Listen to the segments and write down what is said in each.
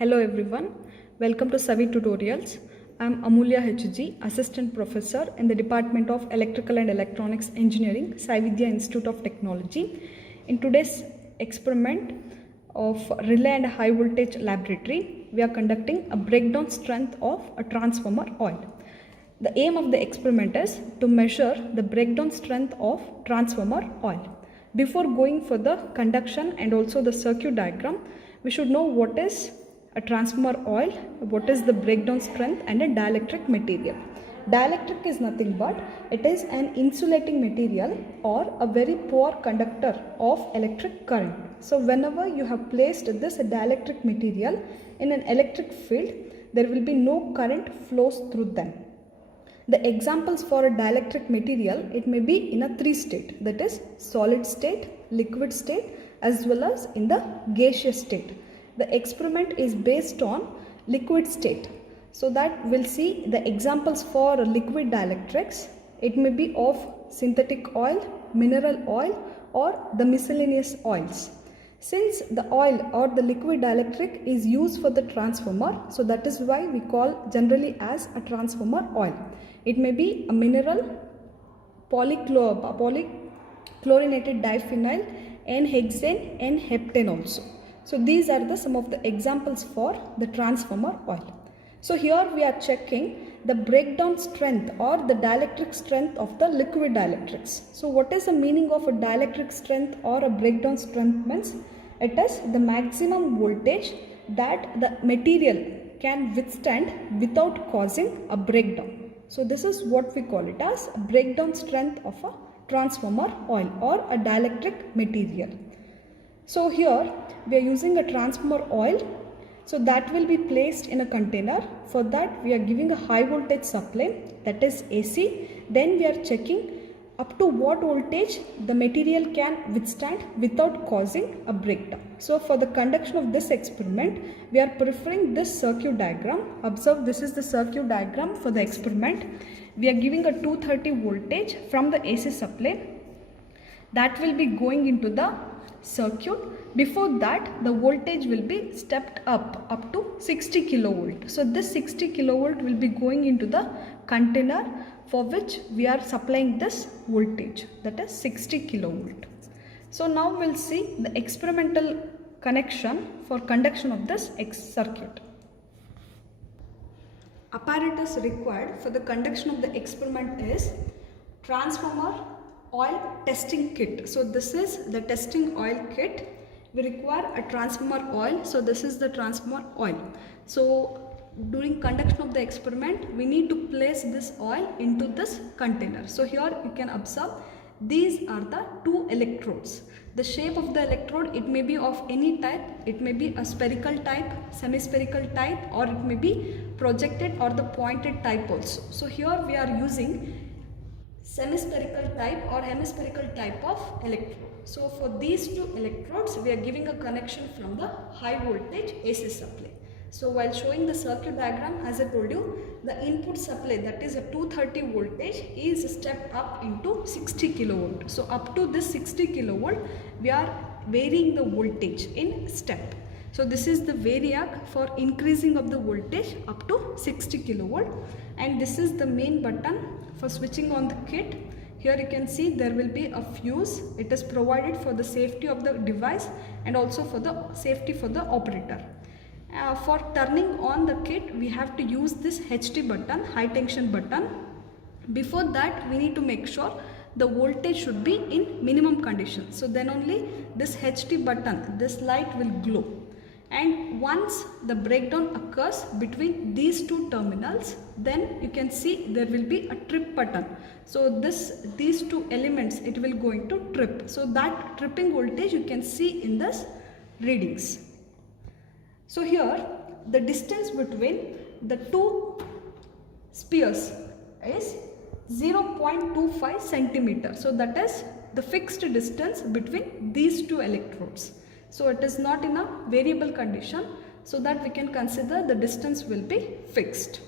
Hello everyone, welcome to Savi Tutorials. I am Amulya HG, Assistant Professor in the Department of Electrical and Electronics Engineering, Sai Vidya Institute of Technology. In today's experiment of Relay and High Voltage Laboratory, we are conducting a breakdown strength of a transformer oil. The aim of the experiment is to measure the breakdown strength of transformer oil. Before going for the conduction and also the circuit diagram, we should know what is a transformer oil, what is the breakdown strength, and a dielectric material. Dielectric is nothing but it is an insulating material or a very poor conductor of electric current. So whenever you have placed this dielectric material in an electric field, there will be no current flows through them. The examples for a dielectric material, it may be in a three state, that is solid state, liquid state, as well as in the gaseous state. The experiment is based on liquid state. So that we'll see the examples for liquid dielectrics. It may be of synthetic oil, mineral oil, or the miscellaneous oils. Since the oil or the liquid dielectric is used for the transformer, so that is why we call generally as a transformer oil. It may be a mineral, polychlorinated diphenyl, N-hexane, N-heptane also. So these are some of the examples for the transformer oil. So here we are checking the breakdown strength or the dielectric strength of the liquid dielectrics. So what is the meaning of a dielectric strength or a breakdown strength means? It is the maximum voltage that the material can withstand without causing a breakdown. So this is what we call it as a breakdown strength of a transformer oil or a dielectric material. So here we are using a transformer oil. So that will be placed in a container. For that we are giving a high voltage supply, that is AC. Then we are checking up to what voltage the material can withstand without causing a breakdown. So for the conduction of this experiment, we are preferring this circuit diagram. Observe, this is the circuit diagram for the experiment. We are giving a 230 voltage from the AC supply. That will be going into the circuit. Before that, the voltage will be stepped up to 60 kilovolt. So this 60 kilovolt will be going into the container for which we are supplying this voltage, that is 60 kilovolt. So now we'll see the experimental connection for conduction of this circuit. Apparatus required for the conduction of the experiment is transformer oil testing kit. So this is the testing oil kit. We require a transformer oil. So this is the transformer oil. So during conduction of the experiment, we need to place this oil into this container. So here you can observe these are the two electrodes. The shape of the electrode, it may be of any type. It may be a spherical type, semi-spherical type, or it may be projected or the pointed type also. So here we are using semi-spherical type or hemispherical type of electrode. So for these two electrodes, we are giving a connection from the high voltage AC supply. So while showing the circuit diagram, as I told you, the input supply, that is a 230 voltage, is stepped up into 60 kilovolt. So up to this 60 kilovolt, we are varying the voltage in step. So this is the variac for increasing of the voltage up to 60 kilovolt, and this is the main button for switching on the kit. Here you can see there will be a fuse. It is provided for the safety of the device and also for the safety for the operator. For turning on the kit, we have to use this HT button, high tension button. Before that, we need to make sure the voltage should be in minimum condition. So then only this HT button, this light will glow. And once the breakdown occurs between these two terminals, then you can see there will be a trip button. So these two elements, it will going to trip. So that tripping voltage you can see in this readings. So here the distance between the two spheres is 0.25 centimeter. So that is the fixed distance between these two electrodes. So it is not in a variable condition, so that we can consider the distance will be fixed.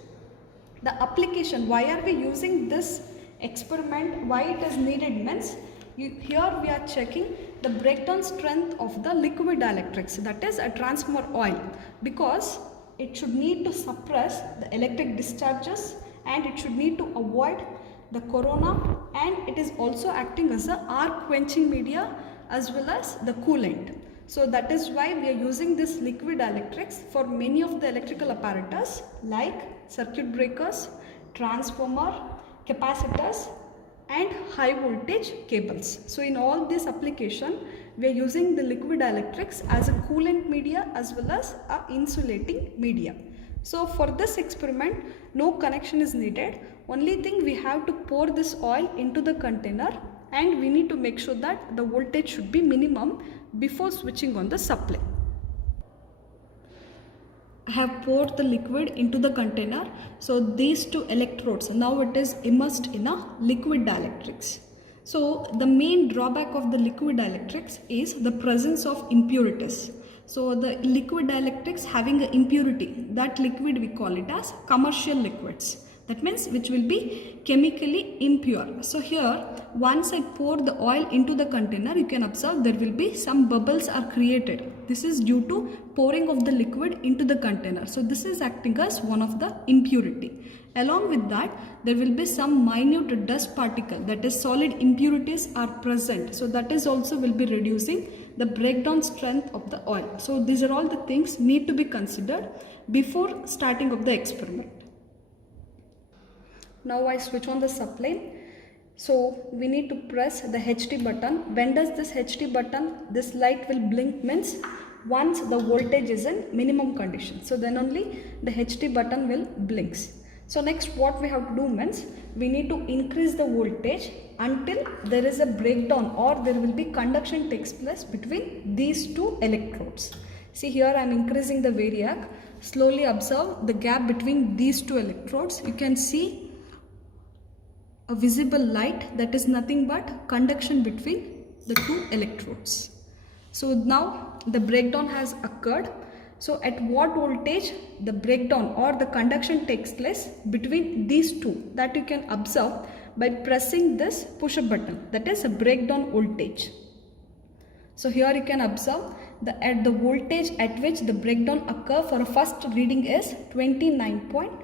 The application, why are we using this experiment, why it is needed means, here we are checking the breakdown strength of the liquid dielectrics, that is a transformer oil, because it should need to suppress the electric discharges and it should need to avoid the corona, and it is also acting as a arc quenching media as well as the coolant. So that is why we are using this liquid dielectrics for many of the electrical apparatus like circuit breakers, transformer, capacitors and high voltage cables. So in all this application we are using the liquid dielectrics as a coolant media as well as a insulating media. So for this experiment no connection is needed. Only thing, we have to pour this oil into the container and we need to make sure that the voltage should be minimum before switching on the supply. I have poured the liquid into the container. So these two electrodes, now it is immersed in a liquid dielectrics. So the main drawback of the liquid dielectrics is the presence of impurities. So the liquid dielectrics having an impurity, that liquid we call it as commercial liquids. That means which will be chemically impure. So here once I pour the oil into the container, you can observe there will be some bubbles are created. This is due to pouring of the liquid into the container. So this is acting as one of the impurity. Along with that there will be some minute dust particle, that is solid impurities are present. So that is also will be reducing the breakdown strength of the oil. So these are all the things need to be considered before starting of the experiment. Now I switch on the supply. So we need to press the HT button. When does this HT button, this light will blink, means once the voltage is in minimum condition. So then only the HT button will blinks. So next what we have to do means we need to increase the voltage until there is a breakdown or there will be conduction takes place between these two electrodes. See here I am increasing the variac. Slowly observe the gap between these two electrodes. You can see a visible light, that is nothing but conduction between the two electrodes. So now the breakdown has occurred. So at what voltage the breakdown or the conduction takes place between these two, that you can observe by pressing this push up button, that is a breakdown voltage. So here you can observe at the voltage at which the breakdown occur for a first reading is 29.2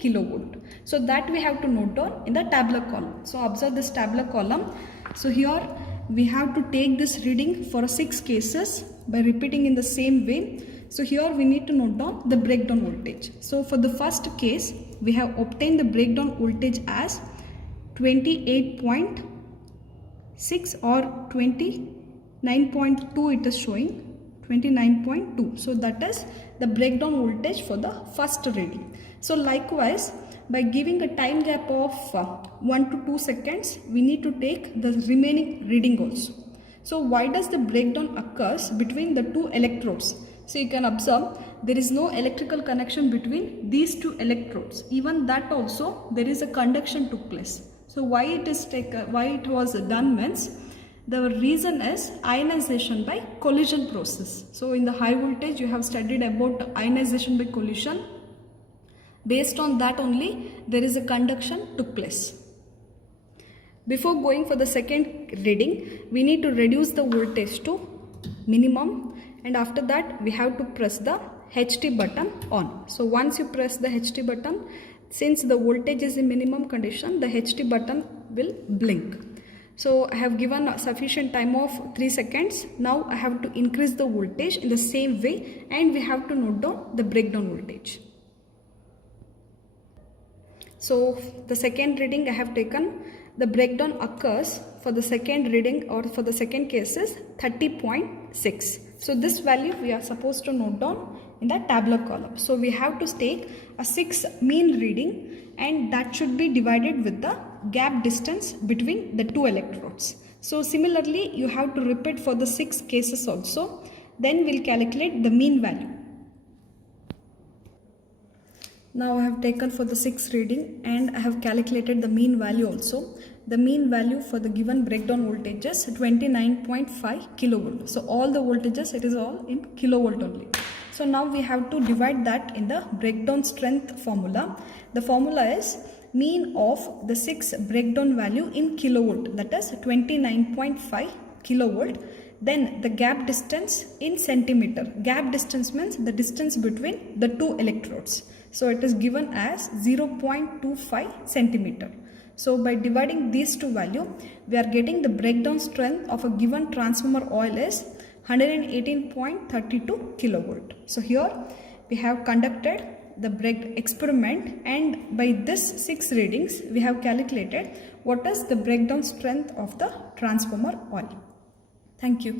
kilovolt. So that we have to note down in the tabular column. So observe this tabular column. So here we have to take this reading for 6 cases by repeating in the same way. So here we need to note down the breakdown voltage. So for the first case we have obtained the breakdown voltage as 28.6 or 29.2 it is showing 29.2. So that is the breakdown voltage for the first reading. So likewise by giving a time gap of 1 to 2 seconds we need to take the remaining reading also. So why does the breakdown occurs between the two electrodes? So you can observe there is no electrical connection between these two electrodes. Even that also there is a conduction took place. So why it was done means the reason is ionization by collision process. So in the high voltage you have studied about ionization by collision. Based on that only there is a conduction took place. Before going for the second reading we need to reduce the voltage to minimum, and after that we have to press the HT button on. So once you press the HT button, since the voltage is in minimum condition, the HT button will blink. So I have given a sufficient time of 3 seconds. Now I have to increase the voltage in the same way and we have to note down the breakdown voltage. So the second reading I have taken, the breakdown occurs for the second reading or for the second case is 30.6. So this value we are supposed to note down in the tabular column. So we have to take a 6 mean reading and that should be divided with the gap distance between the two electrodes. So similarly you have to repeat for the 6 cases also. Then we'll calculate the mean value. Now I have taken for the 6th reading and I have calculated the mean value also. The mean value for the given breakdown voltage is 29.5 kilovolt. So all the voltages, it is all in kilovolt only. So now we have to divide that in the breakdown strength formula. The formula is mean of the 6 breakdown value in kilovolt, that is 29.5 kilovolt. Then the gap distance in centimeter. Gap distance means the distance between the two electrodes. So it is given as 0.25 centimeter. So by dividing these two values, we are getting the breakdown strength of a given transformer oil is 118.32 kilovolt. So here we have conducted the experiment, and by this 6 readings we have calculated what is the breakdown strength of the transformer oil. Thank you.